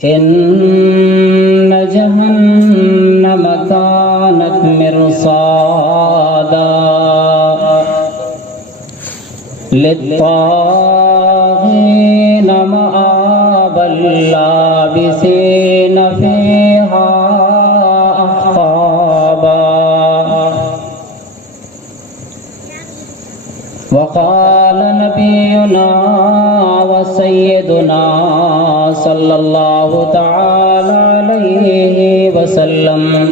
إن جهنم كانت مرصادا للطاغين مآبا لابثين فيها أحقابا وقال نبينا وسيدنا صلى الله تعالى عليه وسلم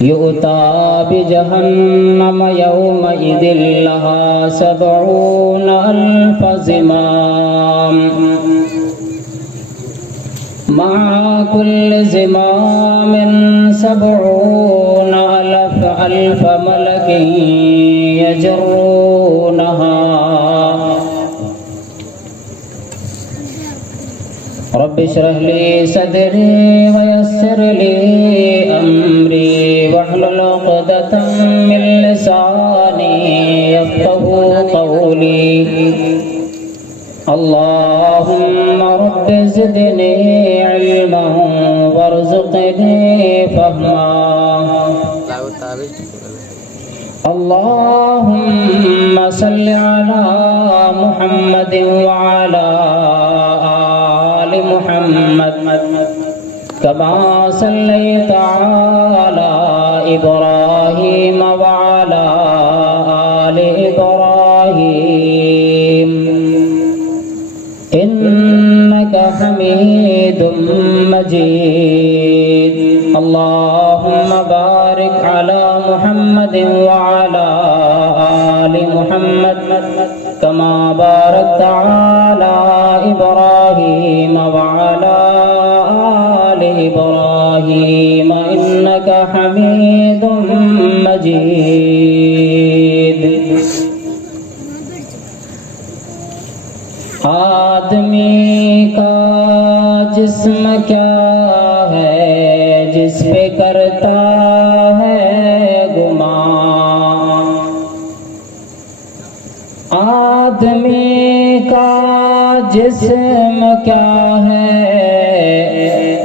يؤتى بجهنم يومئذ لها 70,000 زمام مع كل زمام 70,000 ملك يجرونها رب اشرح لي صدري ويسر لي أمري واحلل عقدة من لساني يفقهوا قولي اللهم رب زدني علما وارزقني فهما اللهم صل على محمد وعلى آل محمد كما صليت على إبراهيم وعلى آل إبراهيم إنك حميد مجيد اللهم بارك على محمد وعلى آل محمد كما باركت على إبراهيم وعلى آل إبراهيم إنك حميد مجيد آدمی کا جسم کیا ہے جس پہ کرتا ہے گمان آدمی کا جسم کیا ہے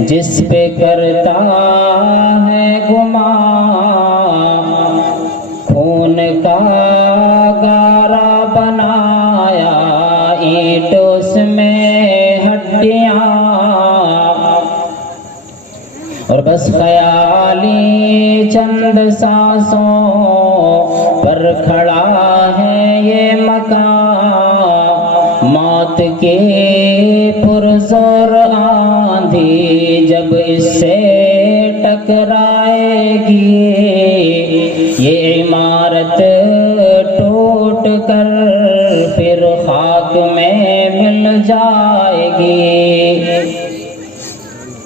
جس پہ کرتا ہے گمان خون کا گارا بنایا اینٹ اس میں ہڈیاں اور بس خیالی چند سانسوں پر کھڑا ہے یہ مکان موت کی پرزور آندھی جب اس سے ٹکرائے گی یہ عمارت ٹوٹ کر پھر خاک میں مل جائے گی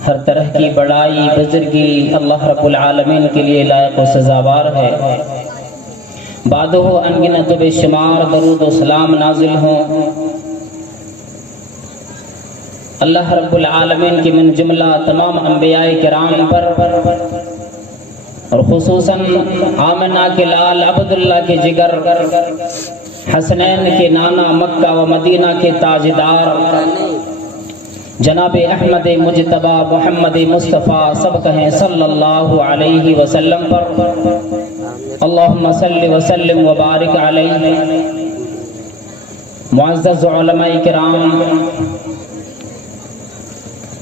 ہر طرح کی بڑائی بزرگی اللہ رب العالمین کے لیے لائق و سزاوار ہے بعدہ انگنت بے شمار درود و سلام نازل ہوں اللہ رب العالمین کی من جملہ تمام انبیاء کرام پر اور خصوصاً آمنہ کے لال عبداللہ کے جگر حسنین کے نانا مکہ و مدینہ کے تاجدار جناب احمد مجتبی محمد مصطفیٰ سب کہیں صلی اللہ علیہ وسلم پر اللہم صلی وسلم وبارک علیہ معزز علماء کرام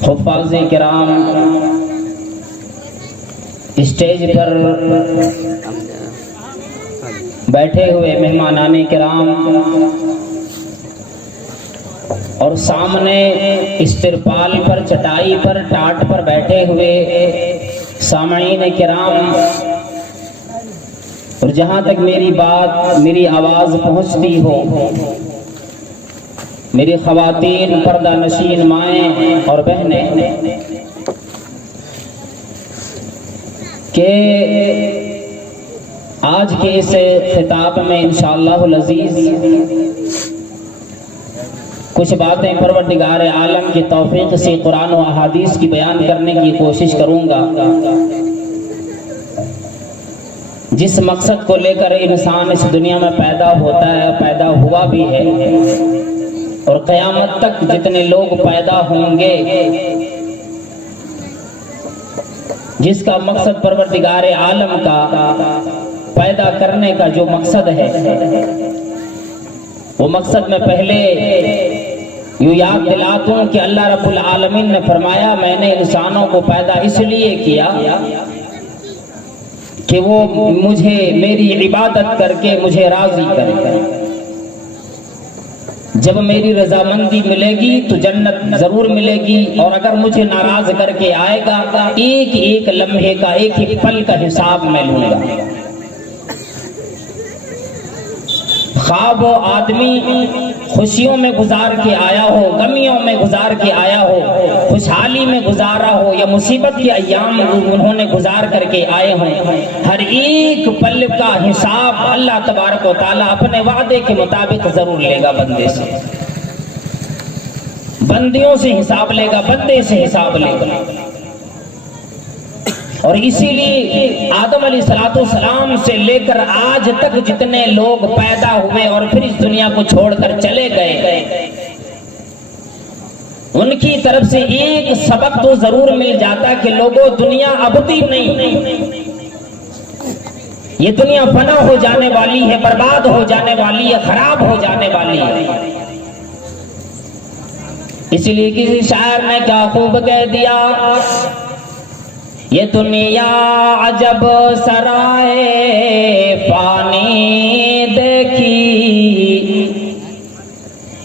حفاظ کرام اسٹیج پر بیٹھے ہوئے مہمانان کرام اور سامنے استرپال پر چٹائی پر ٹاٹ پر بیٹھے ہوئے سامعین کرام اور جہاں تک میری بات میری آواز پہنچتی ہو میری خواتین پردہ نشین مائیں اور بہنیں کہ آج کے اس خطاب میں انشاءاللہ العزیز کچھ باتیں پروردگار عالم کی توفیق سے قرآن و احادیث کی بیان کرنے کی کوشش کروں گا جس مقصد کو لے کر انسان اس دنیا میں پیدا ہوتا ہے پیدا ہوا بھی ہے اور قیامت تک جتنے لوگ پیدا ہوں گے، جس کا مقصد پروردگار عالم کا پیدا کرنے کا جو مقصد ہے، وہ مقصد میں پہلے یوں یاد دلاتا ہوں کہ اللہ رب العالمین نے فرمایا میں نے انسانوں کو پیدا اس لیے کیا کہ وہ مجھے میری عبادت کر کے مجھے راضی کرے۔ جب میری رضامندی ملے گی تو جنت ضرور ملے گی، اور اگر مجھے ناراض کر کے آئے گا ایک ایک لمحے کا، ایک ایک پل کا حساب میں لوں گا۔ خواب و آدمی خوشیوں میں گزار کے آیا ہو، غمیوں میں گزار کے آیا ہو، خوشحالی میں گزارا ہو یا مصیبت کے ایام انہوں نے گزار کر کے آئے ہوں، ہر ایک پل کا حساب اللہ تبارک و تعالیٰ اپنے وعدے کے مطابق ضرور لے گا بندے سے، بندیوں سے حساب لے گا، بندے سے حساب لے گا۔ اور اسی لیے آدم علیہ السلام سے لے کر آج تک جتنے لوگ پیدا ہوئے اور پھر اس دنیا کو چھوڑ کر چلے گئے، ان کی طرف سے ایک سبق تو ضرور مل جاتا کہ لوگوں دنیا ابدی نہیں، یہ دنیا فنا ہو جانے والی ہے، برباد ہو جانے والی ہے، خراب ہو جانے والی ہے۔ اسی لیے کسی شاعر نے کیا خوب کہہ دیا، یہ دنیا عجب سرائے فانی دیکھی،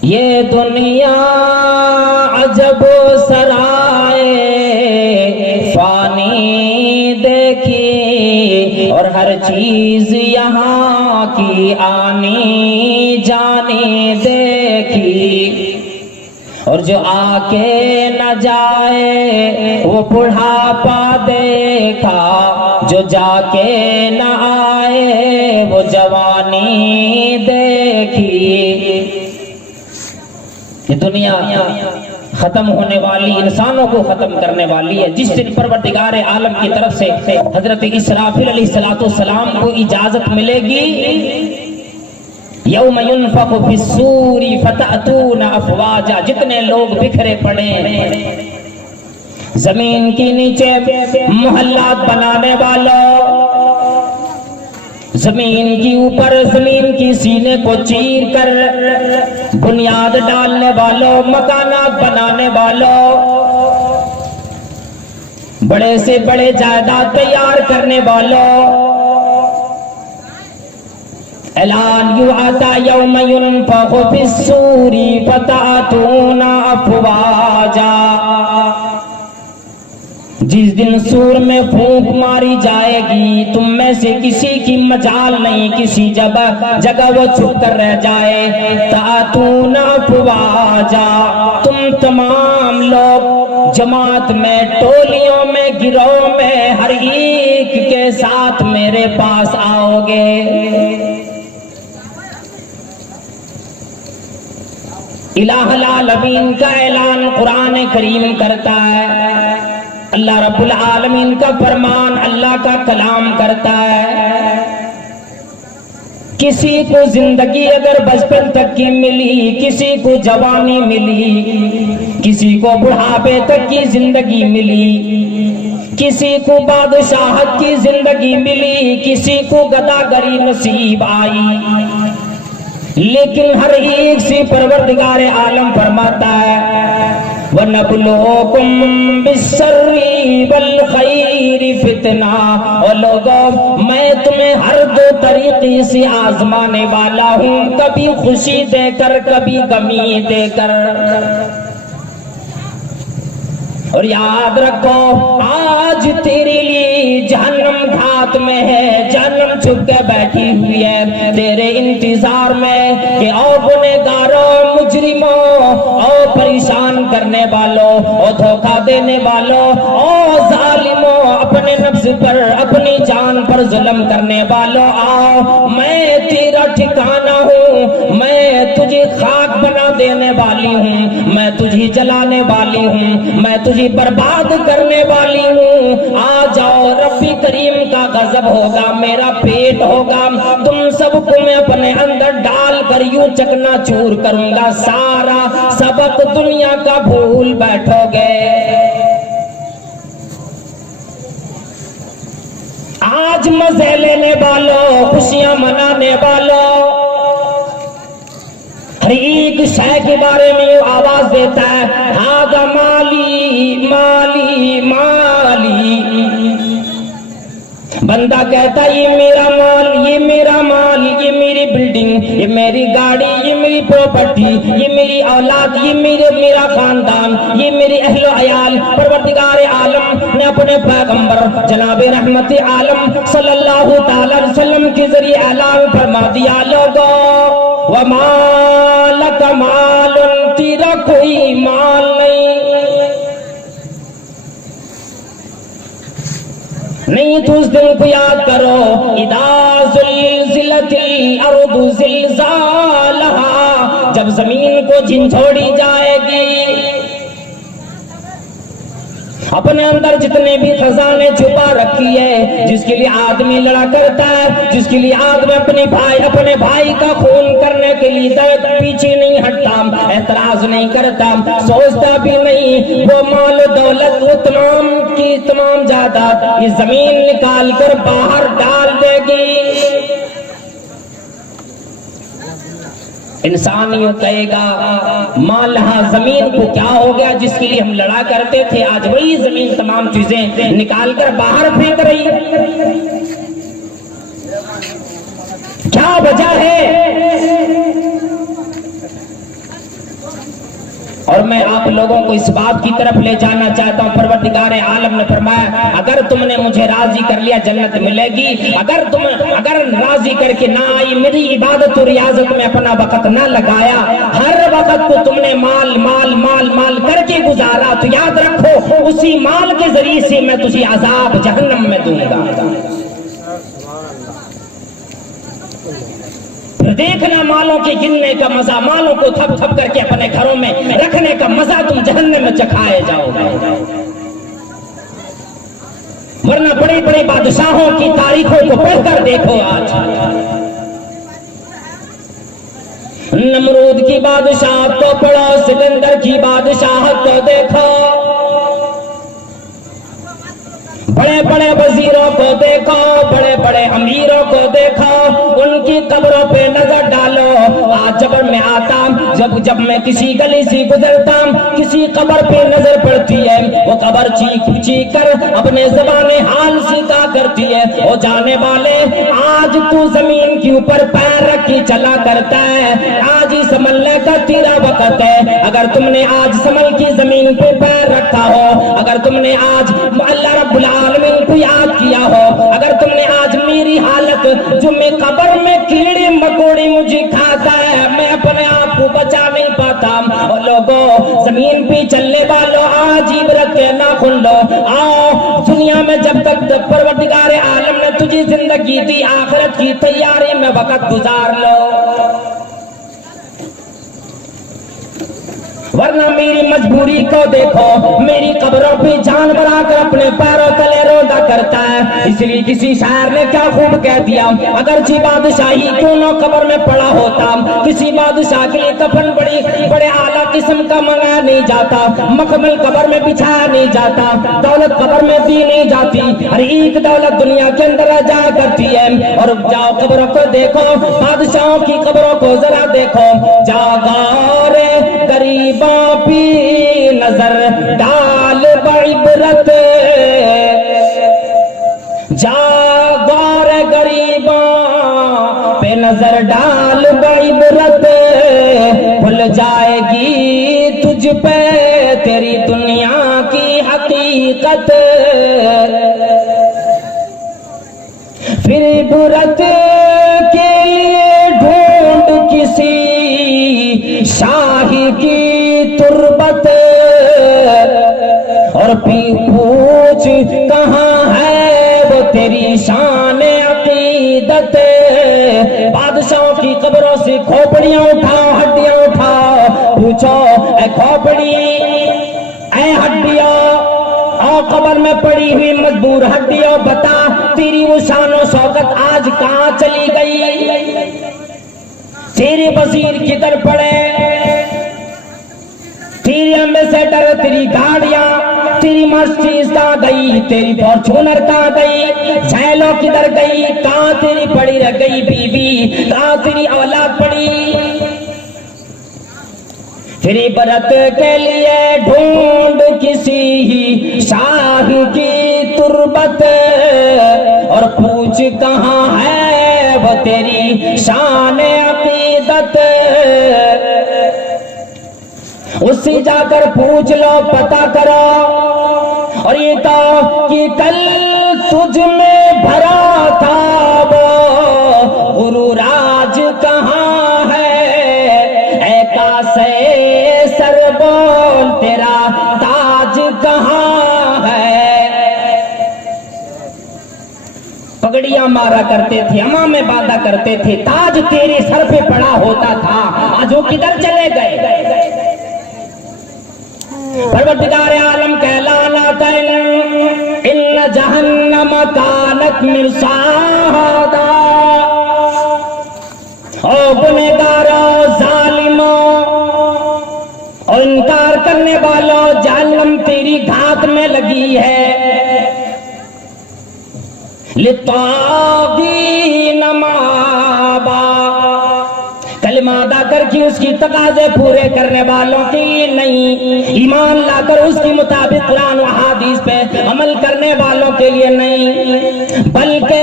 یہ دنیا عجب سرائے فانی دیکھی، اور ہر چیز یہاں کی آنی جانی دیکھی، اور جو آ کے نہ جائے وہ بڑھاپا دیکھا، جو جا کے نہ آئے وہ جوانی دیکھی۔ یہ دنیا ختم ہونے والی، انسانوں کو ختم کرنے والی ہے۔ جس دن پروردگار عالم کی طرف سے حضرت اسرافیل علیہ السلام کو اجازت ملے گی، یوم ينفخ فی الصور فتأتون افواجا، جتنے لوگ بکھرے پڑے ہیں، زمین کی نیچے محلات بنانے والوں، زمین کی اوپر زمین کی سینے کو چیر کر بنیاد ڈالنے والوں، مکانات بنانے والوں، بڑے سے بڑے جائیداد تیار کرنے والوں، اعلان یوں آتا یوم ينفخ فی الصور فتأتون افواجا، جس دن سور میں پھونک ماری جائے گی تم میں سے کسی کی مجال نہیں، کسی جگہ وہ چھپ کر رہ جائے، تأتون افواجا، تم تمام لوگ جماعت میں، ٹولیوں میں، گروہ میں، ہر ایک کے ساتھ میرے پاس آؤ گے۔ الہ العالمین کا اعلان قرآن کریم کرتا ہے، اللہ رب العالمین کا فرمان اللہ کا کلام کرتا ہے۔ کسی کو زندگی اگر بچپن تک کی ملی، کسی کو جوانی ملی، کسی کو بڑھاپے تک کی زندگی ملی، کسی کو بادشاہت کی زندگی ملی، کسی کو گداگری نصیب آئی، لیکن ہر ایک سے پروردگار عالم فرماتا ہے وَنَبْلُوكُمْ بِالشَّرِّ وَالْخَيْرِ فِتْنَةً، اور لوگوں میں تمہیں ہر دو طریقے سے آزمانے والا ہوں، کبھی خوشی دے کر کبھی غمی دے کر۔ اور یاد رکھو آج تیرے لیے جہنم گھات میں ہے، جہنم چھپ کے بیٹھی ہوئی ہے تیرے انتظار میں کہ او گنہگاروں، مجرموں، او پریشان کرنے والوں، او دھوکہ دینے والوں، او ظالموں، اپنے نفس پر، اپنی جان پر ظلم کرنے والوں، آؤ میں تیرا ٹھکانہ ہوں، ہوں، میں تجھے خاک بنا دینے والی ہوں، میں تجھے جلانے والی ہوں، میں تجھے برباد کرنے والی ہوں۔ آ جاؤ، ربی کریم کا غضب ہوگا، میرا پیٹ ہوگا، تم سب کو میں اپنے اندر ڈال کر یوں چکنا چور کروں گا، سارا سبق دنیا کا بھول بیٹھو گے۔ آج مزے لینے والوں، خوشیاں منانے والوں، ہر ایک شے کے بارے میں آواز دیتا ہے، آگا مالی مالی مالی۔ بندہ کہتا ہے یہ میرا مال، یہ میرا مال، یہ میری بلڈنگ، یہ میری گاڑی، یہ میری پراپرٹی، یہ میری اولاد، یہ میرا خاندان، یہ میری اہل و عیال۔ پروردگار عالم نے اپنے پیغمبر جناب رحمت عالم صلی اللہ تعالی علیہ وسلم کے ذریعے اعلان فرما دیا، لوگو وما لک مال، تیرا کوئی مال نہیں تو اس دن کو یاد کرو، اذا زلزلت الارض زلزالہا، جب زمین کو جھنجھوڑی جائے گی، اپنے اندر جتنے بھی خزانے چھپا رکھی ہے، جس کے لیے آدمی لڑا کرتا ہے، جس کے لیے آدمی اپنے بھائی کا خون کرنے کے لیے درد پیچھے نہیں ہٹتا، اعتراض نہیں کرتا، سوچتا بھی نہیں، وہ مال و دولت، وہ تمام کی تمام جائیداد یہ زمین نکال کر باہر ڈال دے گی۔ انسان یوں کہے گا مالہا، زمین کو کیا ہو گیا جس کے لیے ہم لڑا کرتے تھے، آج وہی زمین تمام چیزیں نکال کر باہر پھینک رہی، کیا وجہ ہے؟ اور میں آپ لوگوں کو اس بات کی طرف لے جانا چاہتا ہوں، پروردگار عالم نے فرمایا اگر تم نے مجھے راضی کر لیا جنت ملے گی، اگر راضی کر کے نہ آئی، میری عبادت و ریاضت میں اپنا وقت نہ لگایا، ہر وقت کو تم نے مال مال مال مال کر کے گزارا، تو یاد رکھو اسی مال کے ذریعے سے میں تجھے عذاب جہنم میں دوں گا۔ دیکھنا مالوں کے گننے کا مزہ، مالوں کو تھپ تھپ کر کے اپنے گھروں میں رکھنے کا مزہ تم جہنم میں چکھائے جاؤ گے۔ ورنہ بڑے بڑے بادشاہوں کی تاریخوں کو پڑھ کر دیکھو، آج نمرود کی بادشاہت کو پڑھو، سکندر کی بادشاہت کو دیکھو، بڑے بڑے وزیروں کو دیکھو، بڑے بڑے امیروں کو دیکھو، ان کی قبروں پہ نظر ڈالو۔ آج جب میں آتا، جب میں کسی گلی سے گزرتا، کسی قبر پہ نظر پڑتی ہے، وہ قبر چیخ چیخ کر اپنے زبان حال سیکھا کرتی ہے، وہ جانے والے آج تو زمین کے اوپر پیر رکھ کے چلا کرتا ہے، آج ہی سنبھلنے کا تیرا وقت ہے۔ اگر تم نے آج سنبھل کی زمین پہ پیر رکھا ہو، اگر تم نے آج اللہ رب العالمین کو یاد کیا ہو، اگر تم نے آج میری حالت جو میں قبر میں کیڑے مکوڑے مجھے کھاتا ہے، میں اپنے آپ کو بچا نہیں پاتا، اور لوگوں زمین پہ چلنے والوں آج عبرت کے ناخن لو، آؤ دنیا میں جب تک پروردگار عالم نے تجھے زندگی دی، آخرت کی تیاری میں وقت گزار لو، ورنہ میری مجبوری کو دیکھو، میری قبروں پہ جانور آ کر اپنے پیروں تلے رودا کرتا ہے۔ اس لیے کسی شاعر نے کیا خوب کہہ دیا، اگرچہ بادشاہی کیوں نہ قبر میں پڑا ہوتا، کسی بادشاہ کے لیے کفن بڑے اعلیٰ قسم کا منگایا نہیں جاتا، مخمل قبر میں بچھایا نہیں جاتا، دولت قبر میں دی نہیں جاتی، ہر ایک دولت دنیا کے اندر رہ جایا کرتی ہے۔ اور جاؤ قبروں کو دیکھو، بادشاہوں کی قبروں کو ذرا دیکھو، جاگو رے غریب بھی نظر ڈال بعبرت، جاگو رے غریباں پہ نظر ڈال بعبرت، بھول جائے گی تجھ پہ تیری دنیا کی حقیقت، پھر عبرت کے لیے ڈھونڈ کسی شاہی کی تربت، اور پوچھ کہاں ہے وہ تیری شان عقیدت، عقیدت بادشاہوں کی قبروں سے کھوپڑیاں اٹھاؤ ہڈیاں اٹھاؤ پوچھو اے کھوپڑی اے ہڈیاں اور قبر میں پڑی ہوئی مجبور ہڈیاں بتا تیری وہ شان و شوکت آج کہاں چلی گئی تیرے وزیر کدھر پڑے تیری ایمبیسیڈر تیری گاڑیاں تیری مرسیڈیز کہاں گئی تیری فارچونر کہاں گئی جیلو کدھر گئی کہاں تیری پڑی رہ گئی بیوی کہاں تیری اولاد پڑی تیری برت کے لیے ڈھونڈ کسی ہی شاہ کی تربت اور پوچھ کہاں ہے وہ تیری شان عقیدت اس سے جا کر پوچھ لو پتا کرو اور یہ کہو کہ کل تجھ میں بھرا تھا وہ غرور آج کہاں ہے اے کاسے سر بول تیرا تاج کہاں ہے پگڑیاں مارا کرتے تھے امامیں باندھا کرتے تھے تاج تیرے سر پہ پڑا ہوتا تھا آج وہ کدھر چلے گئے پروردگار عالم کہلانا تین ان جہنم کانت مرصادا او گنہگاروں ظالموں اور انکار کرنے والوں جہنم تیری گھات میں لگی ہے للطاغین مآبا کلمہ ادا کر کے اس کی تقاضے پورے کرنے والوں کے لیے نہیں ایمان لا کر اس کے مطابق قرآن و حدیث پہ عمل کرنے والوں کے لیے نہیں بلکہ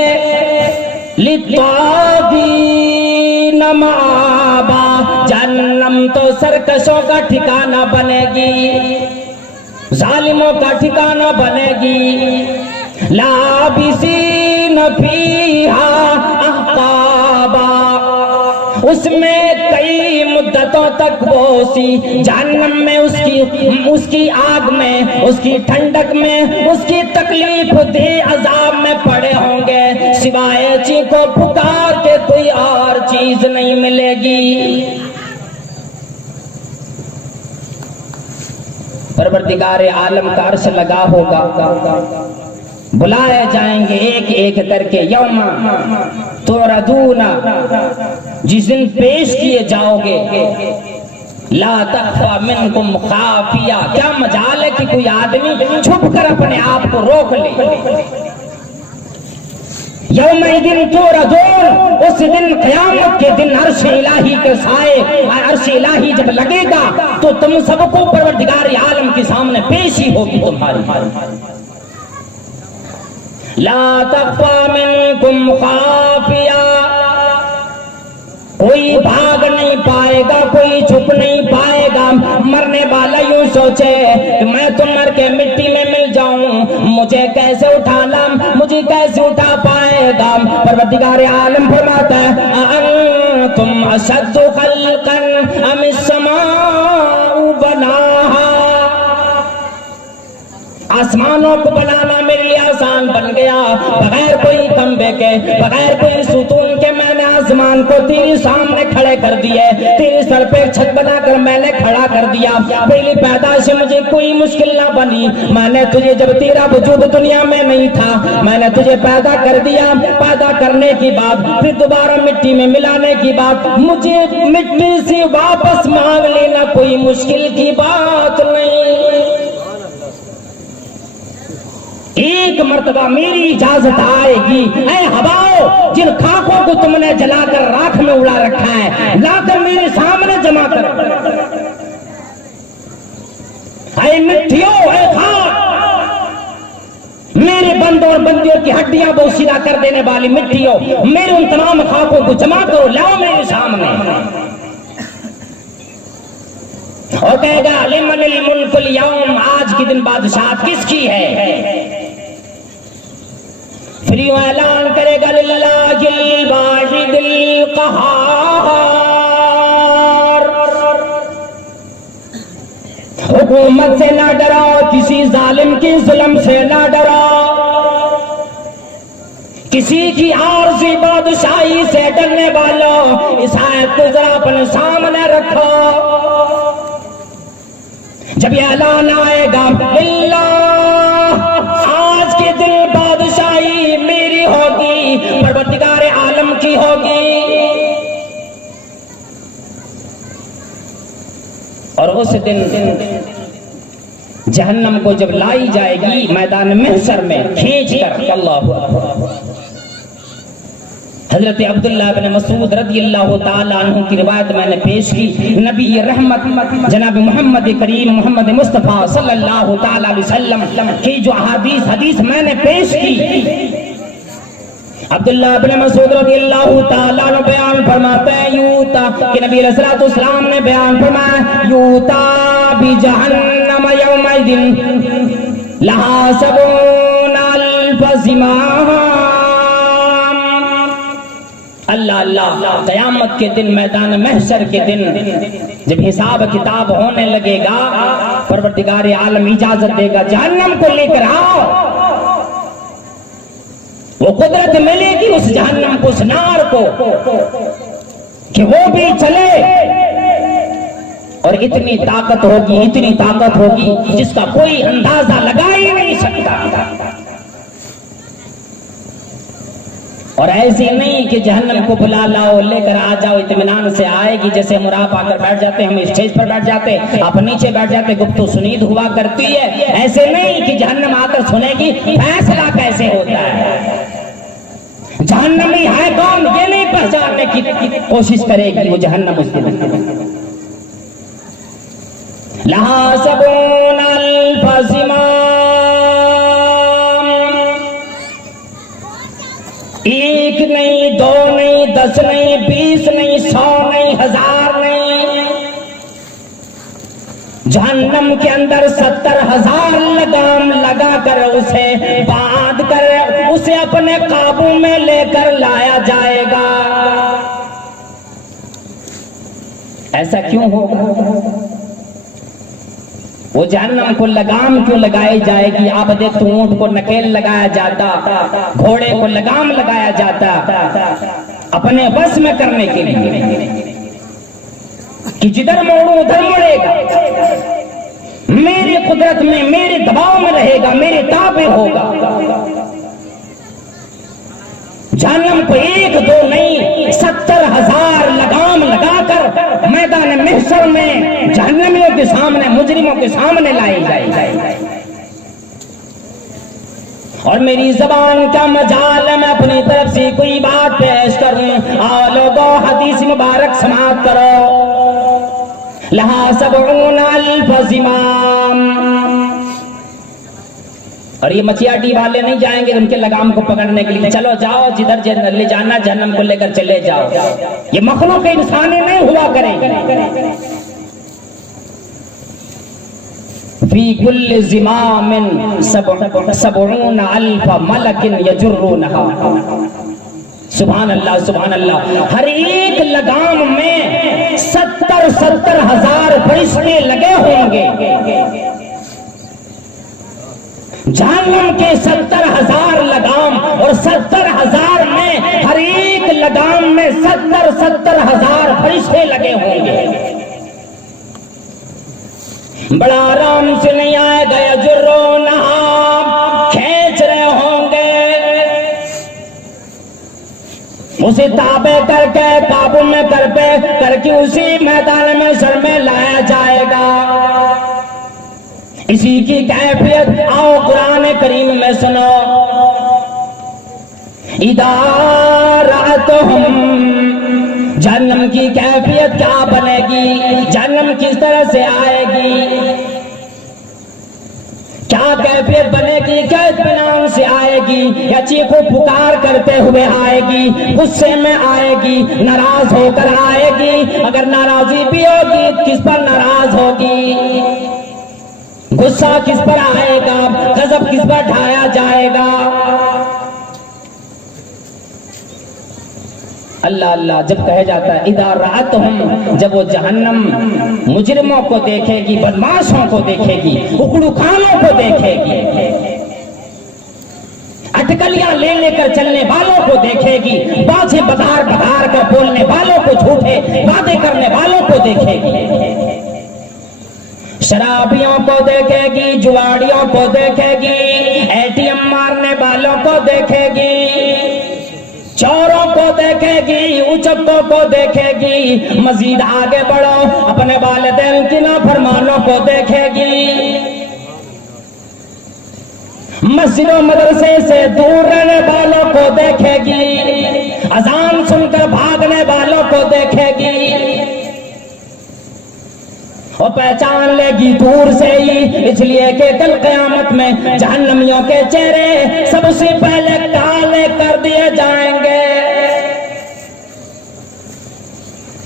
للطاغین مآبا جہنم تو سرکشوں کا ٹھکانہ بنے گی ظالموں کا ٹھکانہ بنے گی لابسین فیہا احقابا اس میں کئی مدتوں تک وہ اسی جہنم میں اس کی آگ میں اس کی ٹھنڈک میں اس کی تکلیف دہ عذاب میں پڑے ہوں گے سوائے چیخو پکار کے کوئی اور چیز نہیں ملے گی پروردگار عالم کا عرش لگا ہوگا بلائے جائیں گے ایک ایک کر کے یوم توردون جس دن پیش کیے جاؤ گے لا تخفى منکم خافیہ کیا مجال ہے کہ کوئی آدمی چھپ کر اپنے آپ کو روک لے یوم دن توردون اس دن قیامت کے دن عرش الہی کے سائے عرش الہی جب لگے گا تو تم سب کو پروردگار عالم کے سامنے پیشی ہوگی تمہاری لا تخفى منکم خافیہ کوئی بھاگ نہیں پائے گا کوئی چھپ نہیں پائے گا مرنے والا یوں سوچے کہ میں تو مر کے مٹی میں مل جاؤں مجھے کیسے اٹھانا مجھے کیسے اٹھا پائے گا پروردگار عالم فرماتا ہے انتم اشد خلقا ام السماء بناہا آسمانوں کو بنانا میرے لیے آسان بن گیا بغیر کوئی کمبے کے بغیر کوئی ستون کے میں نے آسمان کو تیرے سامنے کھڑے کر دیے تیرے سر پہ چھت بنا کر میں نے کھڑا کر دیا پہلی پیدائش سے مجھے کوئی مشکل نہ بنی میں نے تجھے جب تیرا وجود دنیا میں نہیں تھا میں نے تجھے پیدا کر دیا پیدا کرنے کی بات پھر دوبارہ مٹی میں ملانے کی بات مجھے مٹی سے واپس مانگ لینا کوئی مشکل کی بات نہیں ایک مرتبہ میری اجازت آئے گی اے ہواؤ جن خاکوں کو تم نے جلا کر راکھ میں اڑا رکھا ہے لا کر میرے سامنے جمع کر اے مٹھیوں اے خاک میرے بندوں اور بندیوں کی ہڈیاں بوسیدہ کر دینے والی مٹھیوں میرے ان تمام خاکوں کو جمع کرو لاؤ میرے سامنے اور کہے گا لمن الملک اليوم آج کی دن بادشاہت کس کی ہے پھر یوں اعلان کرے گا للہ الواحد القہار حکومت سے نہ ڈرو کسی ظالم کی ظلم سے نہ ڈرو کسی کی عارضی بادشاہی سے ڈرنے والوں اس آیت کو ذرا اپنے سامنے رکھو. جب یہ اعلان آئے گا اللہ آج کے دن بادشاہی میری ہوگی، پروردگار عالم کی ہوگی، اور اس دن جہنم کو جب لائی جائے گی میدان محشر میں کھینچ کر، اللہ اکبر. حضرت عبداللہ بن مسعود رضی اللہ تعالیٰ عنہ کی روایت میں نے پیش کی. نبی رحمت جناب محمد کریم محمد مصطفیٰ صلی اللہ تعالیٰ علیہ وسلم کی جو حدیث میں نے پیش کی، عبداللہ بن مسعود رضی اللہ تعالیٰ عنہ بیان فرماتے ہیں یوتا کہ نبی علیہ السلام نے بیان فرمایا یوتا بجہنم یومئذ لہا 70,000 زمام. اللہ اللہ قیامت کے دن میدان محشر کے دن جب حساب کتاب ہونے لگے گا، پروردگار عالم اجازت دے گا جہنم کو لے کر آؤ. وہ قدرت ملے گی اس جہنم کو، اس نار کو، کہ وہ بھی چلے. اور اتنی طاقت ہوگی جس کا کوئی اندازہ لگا ہی نہیں سکتا. اور ایسی نہیں کہ جہنم کو بلا لاؤ لے کر آ جاؤ اطمینان سے آئے گی. جیسے ہم آپ آ کر بیٹھ جاتے ہیں، ہم اسٹیج پر بیٹھ جاتے ہیں، آپ نیچے بیٹھ جاتے، گفتگو سنید ہوا کرتی ہے. ایسے نہیں کہ جہنم آ کر سنے گی فیصلہ کیسے ہوتا ہے. جہنمی ہے کون یہ نہیں پہچاننے کی کوشش کرے گی وہ جہنم اس دن. لہا 70,000 زمام، ایک نہیں، دو نہیں، 10 نہیں، 20 نہیں، 100 نہیں، 1000 نہیں. جہنم کے اندر 70,000 لگام لگا کر اسے باندھ کر اسے اپنے قابو میں لے کر لایا جائے گا. ایسا کیوں ہوگا؟ وہ جہنم کو لگام کیوں لگائی جائے گی؟ آپ دیکھتے اونٹ کو نکیل لگایا جاتا، گھوڑے کو لگام لگایا جاتا اپنے بس میں کرنے کے لیے کہ جدھر موڑوں ادھر مڑے گا، میری قدرت میں، میرے دباؤ میں رہے گا، میرے تابع ہوگا. جہنم کو 1 2 نہیں 70,000 لگام لگا کر میدان محشر میں جہنمیوں کے سامنے، مجرموں کے سامنے لائی جائے. اور میری زبان کا مجال ہے، میں اپنی طرف سے کوئی بات پیش کروں. آؤ لوگوں حدیث مبارک سماعت کرو. لہا 70,000 زمام. اور یہ مچیاٹی والے نہیں جائیں گے ان کے لگام کو پکڑنے کے لیے، چلو جاؤ جدھر لے جانا جہنم کو لے کر چلے جاؤ. یہ مخلوق انسانی نہیں ہوا کرے گی. فی کل زمام 70,000 ملک یجرونہا. سبحان اللہ سبحان اللہ. ہر ایک لگام میں 70,000 فرشتے لگے ہوں گے. جہنم کے 70,000 لگام، اور 70,000 میں ہر ایک لگام میں 70,000 فرشتے لگے ہوں گے. بڑا آرام سے نہیں آئے گا، یجرونہا، کھینچ رہے ہوں گے. اسے تابع کر کے، قابو میں کر کے اسی میدان میں سر میں لایا جائے گا. اسی کی کیفیت آؤ قرآن کریم میں سنو. اذا رأتهم، جہنم کی کیفیت کیا بنے گی؟ جہنم کس طرح سے آئے گی؟ کیا کیفیت بنے گی؟ کیا اطمینان سے آئے گی؟ یا چیخو پکار کرتے ہوئے آئے گی؟ غصے میں آئے گی؟ ناراض ہو کر آئے گی؟ اگر ناراضی بھی ہوگی کس پر ناراض ہوگی؟ غصہ کس پر آئے گا؟ غضب کس پر ڈھایا جائے گا؟ اللہ اللہ جب کہا جاتا ہے اذا رأتهم، جب وہ جہنم مجرموں کو دیکھے گی، بدماشوں کو دیکھے گی، اکڑو خانوں کو دیکھے گی، ہتکلیاں لے لے کر چلنے والوں کو دیکھے گی، بازیں بدار بدار کر بولنے والوں کو، جھوٹے وعدے کرنے والوں کو دیکھے گی، شرابیوں کو دیکھے گی، جواڑیوں کو دیکھے گی، اے ٹی ایم مارنے والوں کو دیکھے گی، چوروں کو دیکھے گی، اچکوں کو دیکھے گی، مزید آگے بڑھو اپنے والدین کی نافرمانوں کو دیکھے گی، مسجد و مدرسے سے دور رہنے والوں کو دیکھے گی، اذان سن کر بھاگنے والوں کو دیکھے گی، اور پہچان لے گی دور سے ہی، اس لیے کہ کل قیامت میں جہنمیوں کے چہرے سب سے پہلے کالے کر دیے جائیں گے،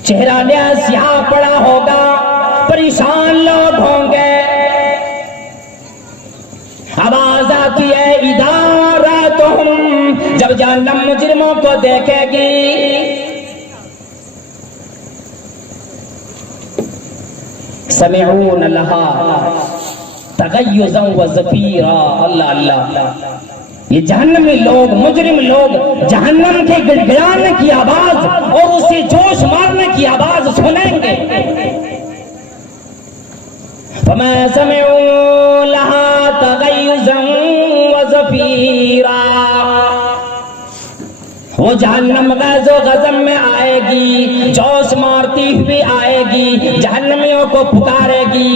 چہرہ نیا سیاہ پڑا ہوگا، پریشان لوگ ہوں گے، آواز آتی ہے اداراتہم، جب جہنم مجرموں کو دیکھے گی، سمعون لہا تغیظا وزفیرا، اللہ اللہ، یہ جہنمی لوگ، مجرم لوگ جہنم کے گڑگڑانے کی آواز اور اسے جوش مارنے کی آواز سنیں گے، فما سمعوا لها تغیظا وزفیرا، وہ جہنم غیظ و غضب میں آئے گی، جوش مارتی ہوئی آئے گی، جہنمیوں کو پکارے گی،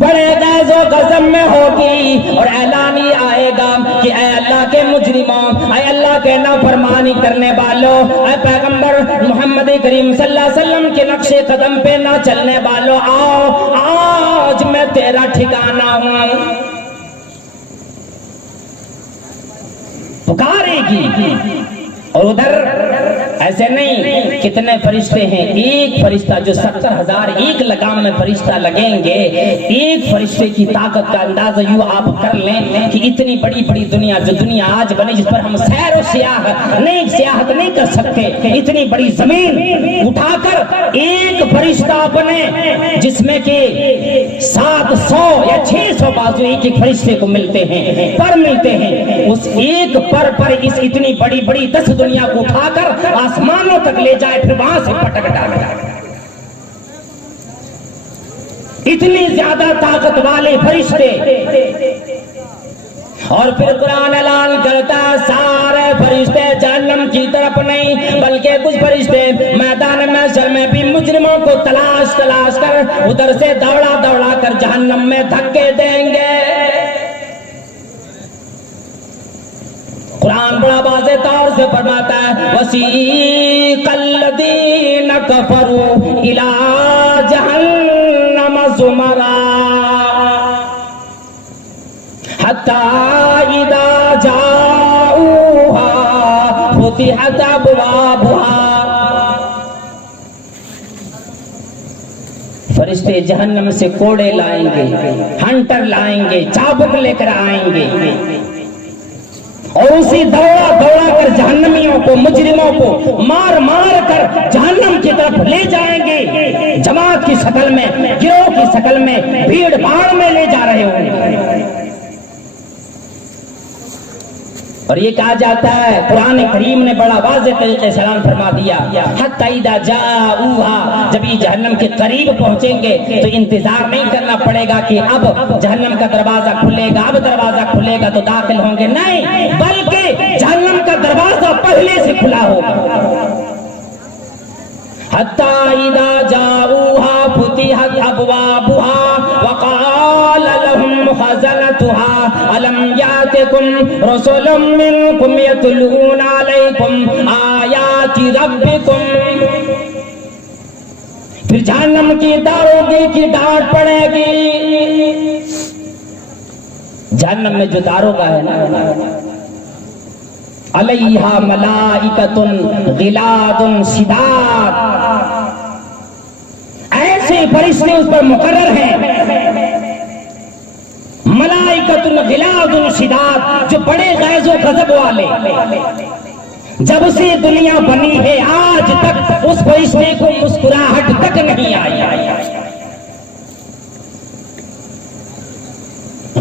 بڑے غیظ و غضب میں ہوگی، اور اعلان ہی آئے گا کہ اے اللہ کے مجرموں، اے اللہ کے نافرمانی کرنے والوں، اے پیغمبر محمد کریم صلی اللہ علیہ وسلم کے نقش قدم پہ نہ چلنے والوں، آؤ آج میں تیرا ٹھکانہ ہوں، پکارے گی، اور ادھر ایسے نہیں، کتنے فرشتے ہیں، ایک فرشتہ جو 70,000 ایک لگام میں فرشتہ لگیں گے، ایک فرشتے کی طاقت کا اندازہ یوں آپ کر لیں کہ اتنی بڑی بڑی دنیا، جو دنیا آج بنی جس پر ہم سیر و سیاحت نہیں کر سکتے، اتنی بڑی زمین اٹھا کر ایک فرشتہ بنے، جس میں کہ 700 یا 600 بازو ایک ایک فرشتے کو ملتے ہیں، پر ملتے ہیں، اس ایک پر اس اتنی بڑی بڑی 10 دنیا کو اٹھا کر آسمانوں تک لے جائے، پھر وہاں سے پٹک ڈالے، اتنی زیادہ طاقت والے فرشتے، اور پھر قرآن اعلان کرتا ہے سارے فرشتے جہنم کی طرف نہیں، بلکہ کچھ فرشتے میدان محشر میں بھی مجرموں کو تلاش کر ادھر سے دوڑا کر جہنم میں دھکے دیں گے، قرآن بڑا واضح طور سے فرماتا ہے وَسِيقَ الَّذِينَ كَفَرُوا إِلَىٰ جَهَنَّمَ زُمَرًا حَتَّىٰ إِذَا جَاءُوهَا فُتِحَتْ أَبْوَابُهَا، فرشتے جہنم سے کوڑے لائیں گے، ہنٹر لائیں گے، چابک لے کر آئیں گے، اور اسی دوڑا کر جہنمیوں کو، مجرموں کو مار کر جہنم کی طرف لے جائیں گے، جماعت کی شکل میں، گروہ کی شکل میں، بھیڑ بھاڑ میں لے جا رہے ہوں گے، اور یہ کہا جاتا ہے قرآن کریم نے بڑا واضح طریقے سے اعلان فرما دیا حتی اذا جاؤہا، جب یہ جہنم کے قریب پہنچیں گے تو انتظار نہیں کرنا پڑے گا کہ اب جہنم کا دروازہ کھلے گا، اب دروازہ کھلے گا تو داخل ہوں گے، نہیں، بلکہ جہنم کا دروازہ پہلے سے کھلا ہوگا، حتی اذا جاؤہا فتحت ابوابہا وقال لهم خزنتها ألم يأتكم رسل منكم يتلون عليكم آيات ربكم، پھر جہنم کی داروگی کی ڈانٹ پڑے گی، جہنم میں جو داروگا ہے نا، علیہا ملائکۃ غلاد شداد، ایسے فرشتے اس پر مقرر ہیں، ملائکۃ غلاد شداد، جو بڑے غیظ و غضب والے، جب سے دنیا بنی ہے آج تک اس فرشتے کو مسکراہٹ تک نہیں آئی،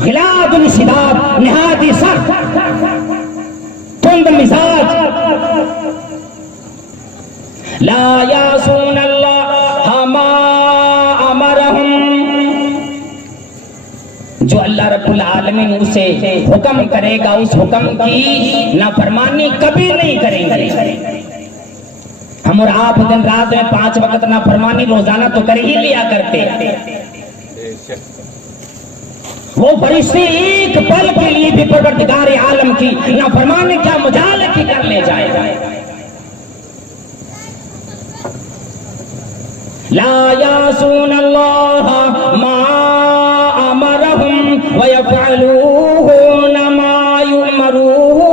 غلاظ الشداد، نہایت ہی سخت تند مزاج. لا یعصون اللہ ما امرہم، جو اللہ رب العالمین اسے حکم کرے گا اس حکم کی نافرمانی کبھی نہیں کریں گے. ہم اور آپ دن رات میں 5 وقت نافرمانی روزانہ تو کر ہی لیا کرتے. وہ فرشتے ایک پل کے لیے بھی پروردگار عالم کی نافرمانی کیا مجال کی کر لے جائے. لا یعصون اللہ ما امرہم ویفعلون ما یؤمرون.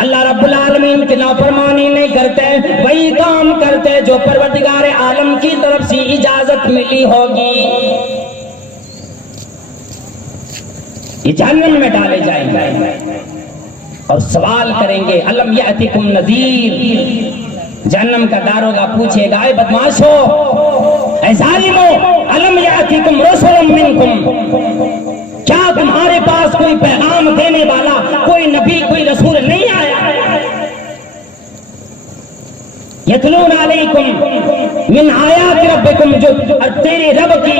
اللہ رب العالمین کی نافرمانی نہیں کرتے، وہی کام کرتے جو پروردگار عالم کی طرف سے اجازت ملی ہوگی. یہ جہنم میں ڈالے جائیں گے اور سوال کریں گے الم یأتکم نذیر. جہنم کا داروغہ پوچھے گا اے بدماشو، اے ظالمو، الم یأتکم رسول منکم، کیا تمہارے پاس کوئی پیغام دینے والا، کوئی نبی، کوئی رسول نہیں آیا؟ یتلون علیکم من آیات ربکم، جو تیرے رب کی،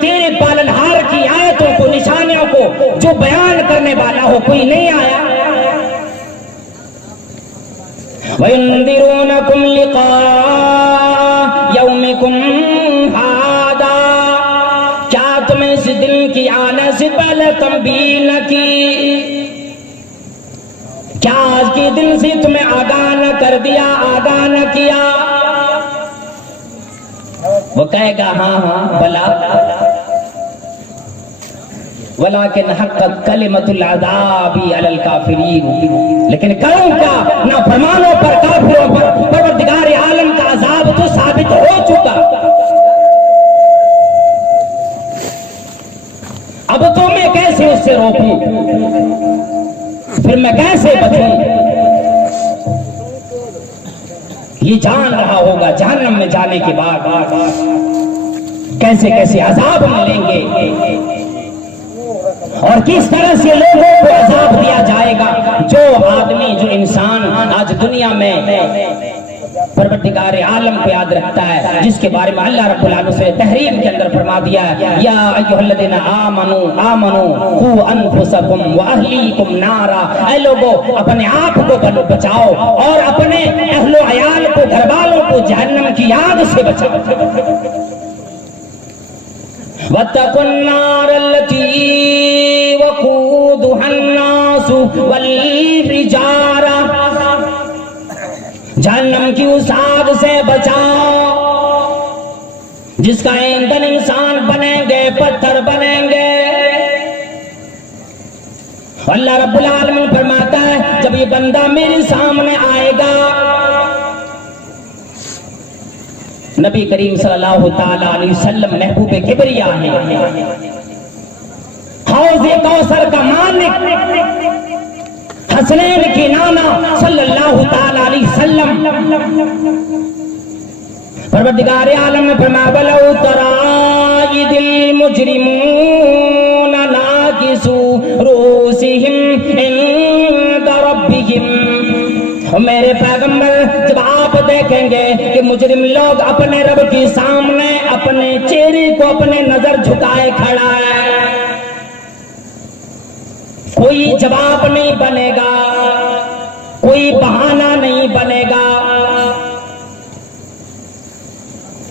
تیرے پالنہار کی آیتوں کو، نشانیوں کو جو بیان کرنے والا ہو، کوئی نہیں آیا؟ وَيُنذِرُونَكُمْ لِقَاءَ يَوْمِكُمْ هَذَا، کیا تمہیں اس دن کی آنے سے پہلے تنبیہ نہ کی؟ کیا آج کے دن سے تمہیں آگاہ نہ کر دیا، آگاہ نہ کیا؟ وہ کہے گا ہاں ہاں بلا، ولیکن حقت کلمۃ العذاب علی الکافرین، لیکن کروں کیا؟ نافرمانوں پر، کافروں پر پروردگار عالم کا عذاب تو ثابت ہو چکا. اب تو میں کیسے اس سے روکوں؟ پھر میں کیسے بچوں؟ یہ جان رہا ہوگا جہنم میں جانے کے بعد کیسے کیسے عذاب ملیں گے اور کس طرح سے لوگوں کو عذاب دیا جائے گا. جو آدمی، جو انسان آج دنیا میں پروردگار عالم کو یاد رکھتا ہے، جس کے بارے میں اللہ رب العالمین نے تحریم کے اندر فرما دیا ہے یا ایھا الذین آمنوا قوا انفسکم واہلیکم نارا، اے لوگو اپنے آپ کو بچاؤ اور اپنے اہل و عیال کو، گھر والوں کو جہنم کی آگ سے بچاؤ. واتقوا النار التي وقودها الناس والحجارة، جہنم کی اس آگ سے بچاؤ جس کا ایندھن انسان بنیں گے، پتھر بنیں گے. اللہ رب العالمین فرماتا ہے جب یہ بندہ میرے سامنے آئے گا، نبی کریم صلی اللہ تعالی علیہ وسلم محبوب کبریا ہے، حوض کوثر کا مالک، حسنین کی نانا صلی اللہ تعالی علیہ وسلم. پروردگار عالم نے فرمایا وَلَوْ تَرَىٰ إِذِ الْمُجْرِمُونَ نَاكِسُو رُءُوسِهِمْ عِندَ رَبِّهِمْ، میرے پیغمبر جب آپ دیکھیں گے کہ مجرم لوگ اپنے رب کے سامنے اپنے چہرے کو اپنے نظر جھکائے کھڑا ہے، کوئی جواب نہیں بنے گا، کوئی بہانہ نہیں بنے گا،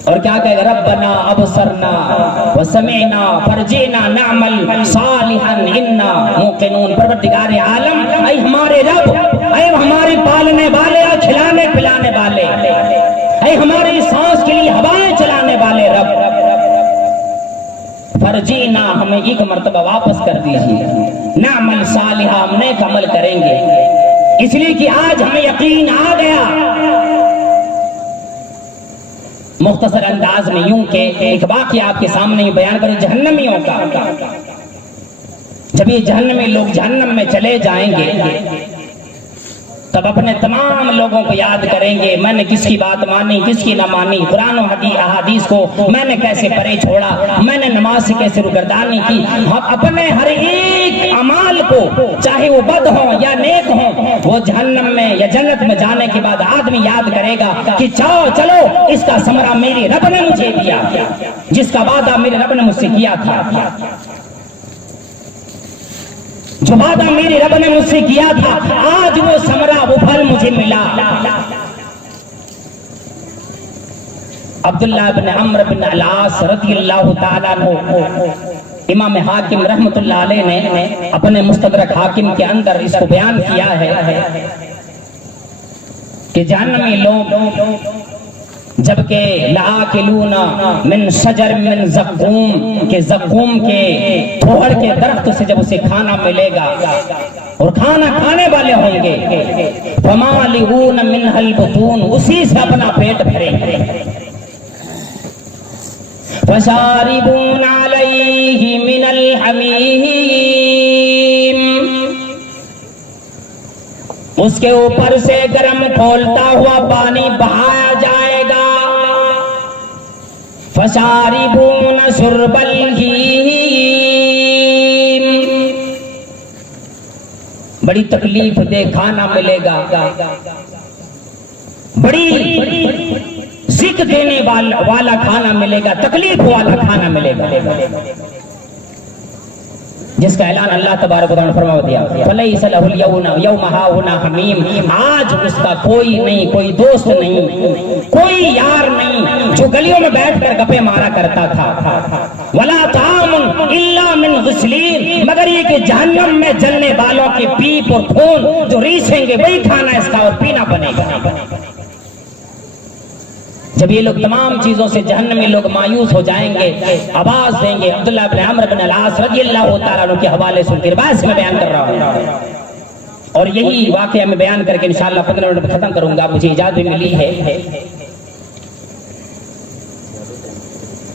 اور کیا کہے گا ربنا ابصرنا وسمعنا فرجعنا نعمل صالحا انا موقنون. پروردگار عالم، اے ہمارے رب، اے ہمارے پالنے والے، کھلانے پلانے والے، اے ہماری سانس کے لیے ہوائیں چلانے والے رب، فرجعنا، ہمیں ایک مرتبہ واپس کر دیجیے، نعمل صالحا، ہم نیک عمل کریں گے. اس لیے کہ آج ہمیں یقین آ گیا. مختصر انداز میں یوں کہ ایک واقعہ آپ کے سامنے بیان کریں جہنمیوں کا. جب یہ جہنمی لوگ جہنم میں چلے جائیں گے تب اپنے تمام لوگوں کو یاد کریں گے میں نے کس کی بات مانی کس کی نہ مانی، قرآن و احادیث کو میں نے کیسے پرے چھوڑا، میں نے نماز سے کیسے روگردانی کی۔ ہم اپنے ہر ایک اعمال کو چاہے وہ بد ہوں یا نیک ہوں، وہ جہنم میں یا جنت میں جانے کے بعد آدمی یاد کرے گا کہ چلو اس کا ثمرہ میرے رب نے مجھے دیا، جس کا وعدہ میرے رب نے مجھ سے کیا تھا، جو وعدہ میرے رب نے مجھ سے کیا تھا، آج وہ ثمرہ وہ پھل مجھے ملا۔ عبداللہ بن عمرو بن العاص رضی اللہ تعالیٰ عنہ، امام حاکم رحمت اللہ علیہ نے اپنے مستدرک حاکم کے اندر اس کو بیان کیا ہے کہ جہنمی لوگ جبکہ لآکلون من شجر من زقوم کے زقوم کے پھوڑ کے درخت سے جب اسے کھانا ملے گا اور کھانا کھانے والے ہوں گے، فمالئون منها البطون، اسی سے اپنا پیٹ بھریں گے، فشاربون علیہ من الحمیم، اس کے اوپر سے گرم کھولتا ہوا پانی بہایا جائے گا، فشاربون شرب الہیم، بڑی تکلیف دے کھانا ملے گا، بڑی ذکر دینے والا کھانا ملے گا، تکلیف والا کھانا ملے گا، جس کا اعلان اللہ تبارک و تعالیٰ نے فرما دیا، فَلَيْسَ لَهُ الْيَوْمَ هَاهُنَا حَمِيمٌ، آج اس کا کوئی نہیں، کوئی دوست نہیں، کوئی یار نہیں جو گلیوں میں بیٹھ کر گپے مارا کرتا تھا، وَلَا طَعَامٌ إِلَّا مِنْ غِسْلِينٍ، مگر یہ کہ جہنم میں جلنے والوں کے پیپ اور خون جو ریسیں گے وہی کھانا اس کا اور پینا بنے گا۔ جب یہ لوگ تمام چیزوں سے جہنمی لوگ مایوس ہو جائیں گے، آواز دیں گے، عبداللہ بن عمرو بن العاص رضی اللہ تعالیٰ عنہ کے حوالے سے روایت میں بیان کر رہا ہوں، اور یہی واقعہ میں بیان کر کے انشاءاللہ 15 منٹ ختم کروں گا، مجھے اجازت بھی ملی ہے۔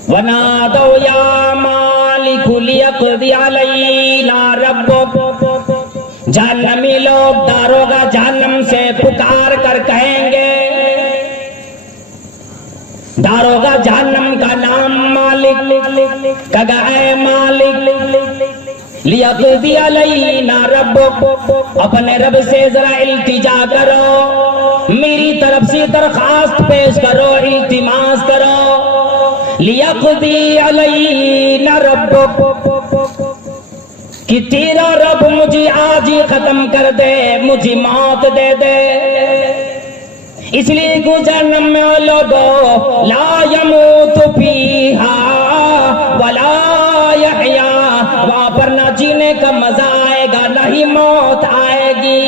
وَنَادَوْا يَا مَالِكُ لِيَقْضِ عَلَيْنَا رَبُّكَ، جہنمی لوگ داروغہ جہنم سے پکار کر کہیں گے، داروغہ جہنم کا نام مالک، کہا اے مالک، لیقضی علینا ربک، اپنے رب سے ذرا التجا کرو، میری طرف سے درخواست پیش کرو، التماس کرو، لیقضی علینا ربک، کہ تیرا رب مجھے آج ہی ختم کر دے، مجھے موت دے دے۔ اس لیے کہ جہنم میں لوگوں لا یموت فیہا ولا یحیا، وہاں پر نہ جینے کا مزہ آئے گا نہ ہی موت آئے گی،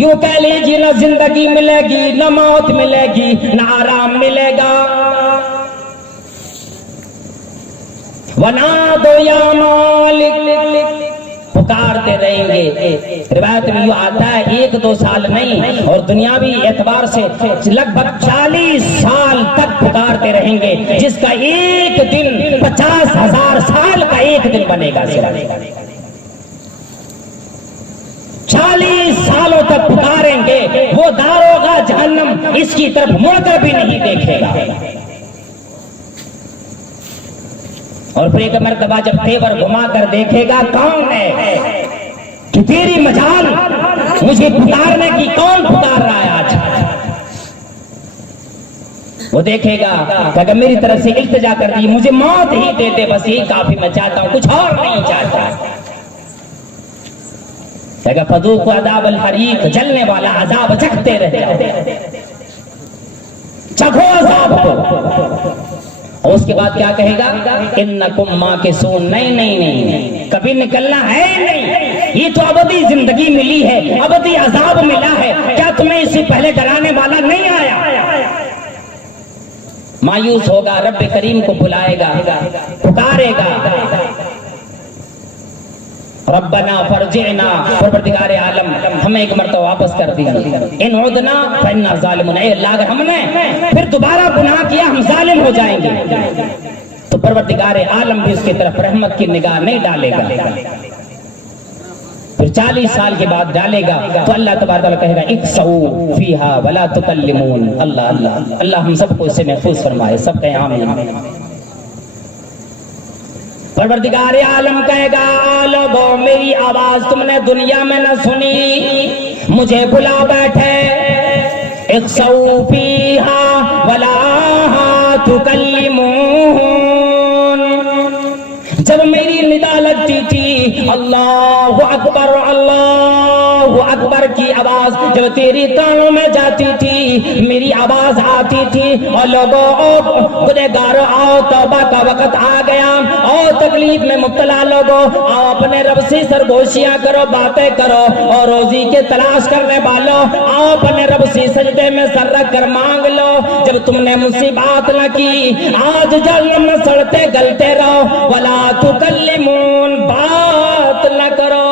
یوں کہہ لیجیے نہ زندگی ملے گی نہ موت ملے گی نہ آرام ملے گا۔ وَنَادَوْا يَا مَالِكُ، پکارتے رہیں گے، روایت میں یہ آتا ہے 1-2 سال نہیں، اور دنیاوی اعتبار سے لگ بھگ 40 سال تک پکارتے رہیں گے، جس کا ایک دن 50,000 سال کا ایک دن بنے گا۔ 40 سالوں تک پکاریں گے، وہ داروغہ جہنم اس کی طرف مڑ کر بھی نہیں دیکھے گا، اور پھر ایک مرتبہ جب تیور گھما کر دیکھے گا کون ہے کہ تیری مجال مجھے پکارنے کی، کون پکار رہا ہے آج، وہ دیکھے گا کہ اگر میری طرف سے التجا کر دی، مجھے موت ہی دے دے، بس یہی کافی، میں چاہتا ہوں، کچھ اور نہیں چاہتا۔ کہ فذوقوا عذاب الحریق، جلنے والا عذاب چکھتے رہے، چکھو عذاب کو۔ اور اس کے بعد کیا کہے گا، انکم ماکثون، نہیں، کبھی نکلنا ہے نہیں، یہ تو ابدی زندگی ملی ہے، ابدی عذاب ملا ہے، کیا تمہیں اس سے پہلے ڈرانے والا نہیں آیا؟ مایوس ہوگا، رب کریم کو بلائے گا، پکارے گا، ربنا فرجعنا، پروردگار عالم ہمیں ایک مرتبہ واپس کر دیجیے، ان عدنا فإنا ظالمون، اے اللہ اگر ہم نے پھر دوبارہ گناہ کیا ہم ظالم ہو جائیں گے، تو پروردگار عالم بھی اس کی طرف رحمت کی نگاہ نہیں ڈالے گا۔ پھر 40 سال کے بعد ڈالے گا تو اللہ تبارک و تعالیٰ کہے گا اکسؤ فیہا ولا تکلمون. اللہ اللہ اللہ ہم سب کو اس سے محفوظ فرمائے. سب کہیں آمین. پروردگار عالم کہے گا لوگوں میری آواز تم نے دنیا میں نہ سنی, مجھے بلا بیٹھے. اکسؤ فیہا ولا تکلمون. جب میری ندا لگتی تھی اللہ اکبر اللہ اکبر کی آواز جب تیری کانوں میں جاتی تھی, میری آواز آتی تھی اور لوگوں گنہگار آؤ توبہ کا وقت آ گیا, اور تکلیف میں مبتلا لوگوں آؤ اپنے رب سے سرگوشیاں کرو, باتیں کرو, اور روزی کے تلاش کرنے والوں آؤ اپنے رب سے سجدے میں سر رکھ کر مانگ لو. جب تم نے مجھ سے بات نہ کی آج جہنم میں سڑتے گلتے رہو. ولا تکلمون, بات نہ کرو.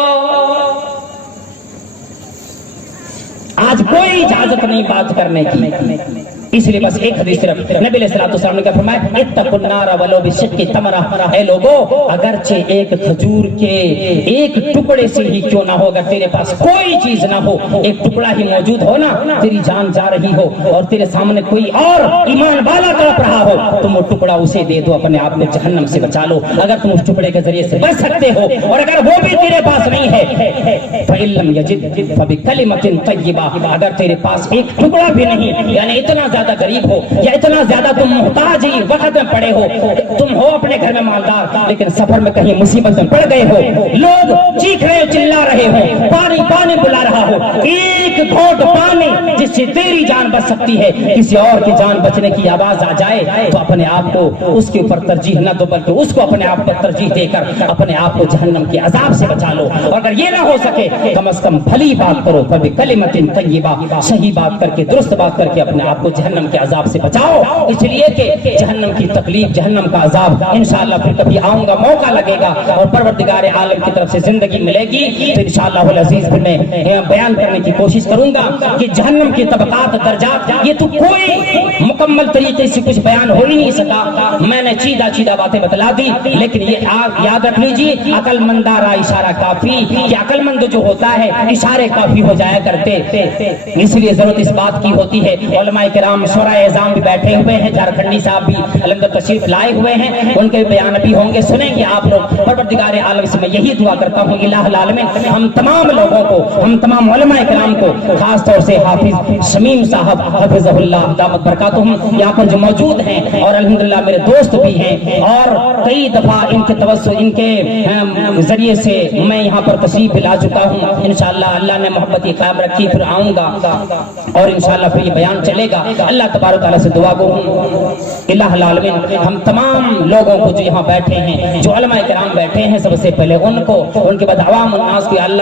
آج کوئی اجازت نہیں بات کرنے کی. اس لیے بس ایک حدیث صرف نبی علیہ الصلوۃ والسلام نے فرمایا اتقوا النار ولو بشق تمرہ. اے لوگو اگرچہ ایک کھجور کے ایک ٹکڑے سے ہی کیوں نہ ہو, اگر تیرے پاس کوئی چیز نہ ہو, ایک ٹکڑا ہی موجود ہو نا, تیری جان جا رہی ہو اور تیرے سامنے کوئی اور ایمان والا تڑپ رہا ہو, تم وہ ٹکڑا اسے دے دو, اپنے آپ کو جہنم سے بچا لو. اگر تم اس ٹکڑے کے ذریعے سے بچ سکتے ہو, اور اگر وہ بھی تیرے پاس نہیں ہے فإن لم يجد فبكلمة طیبہ, اگر تیرے پاس ایک ٹکڑا بھی نہیں, یعنی اتنا زیادہ غریب ہو یا اتنا زیادہ تم محتاج ہی وقت میں پڑے ہو, تم ہو اپنے گھر میں مالدار لیکن سفر میں کہیں مصیبت میں پڑ گئے ہو, لوگ چیخ رہے چلا رہے ہو, پانی پانی بلا رہا ہو, ایک گھونٹ پانی جس سے تیری جان بچ سکتی ہے کسی اور کی جان بچنے کی آواز آ جائے, تو اپنے آپ کو اس کے اوپر ترجیح نہ دو بلکہ اس کو اپنے آپ پر ترجیح دے کر اپنے آپ کو جہنم کے عذاب سے بچا لو. اور اگر یہ نہ ہو سکے کم از کم بھلی بات کرو, فبکلمۃ طیبہ, صحیح بات کر کے درست بات کر کے اپنے آپ کو جہنم کے عذاب سے بچاؤ. اس لیے کہ جہنم کی تکلیف جہنم کا عذاب انشاءاللہ پھر کبھی آؤں گا, موقع لگے گا اور پروردگار عالم کی طرف سے زندگی ملے گی تو انشاءاللہ العزیز پھر میں بیان کرنے کی کوشش کروں گا کہ جہنم کی طبقات درجات یہ تو کوئی مکمل طریقے سے کچھ بیان ہو ہی نہیں سکا. میں نے چیدہ باتیں بتلا دی, لیکن یہ یاد رکھ لیجیے عقل مندارا اشارہ کافی, کہ عقل مند جو ہوتا ہے اشارے کافی ہو جایا کرتے. اس لیے ضرورت اس بات کی ہوتی ہے. علماء کرام شورا اعظام بھی بیٹھے ہوئے ہیں, جھارکھنڈی صاحب بھی الحمدللہ تشریف لائے ہوئے ہیں, ان کے بیان بھی ہوں گے, سنیں گے آپ لوگ. پروردگار عالم سے میں یہی دعا کرتا ہوں الہ العالمین ہم تمام لوگوں کو, ہم تمام علماء کرام کو, خاص طور سے حافظ شمیم صاحب حفظہ اللہ دامت برکاتہم یہاں پر جو موجود ہیں, اور الحمدللہ میرے دوست بھی ہیں, اور کئی دفعہ ان کے توسط ان کے ذریعے سے میں یہاں پر تشریف لا چکا ہوں. انشاءاللہ اللہ نے محبت قائم رکھی, پھر آؤں گا اور انشاءاللہ پھر یہ بیان چلے گا. اللہ تبارک تعالیٰ سے دعا گو ہوں الہ العالمین ہم تمام لوگوں کو جو یہاں بیٹھے ہیں, جو علماء کرام بیٹھے ہیں, سب سے پہلے ان کو, ان کے بعد عوام الناس کو اللہ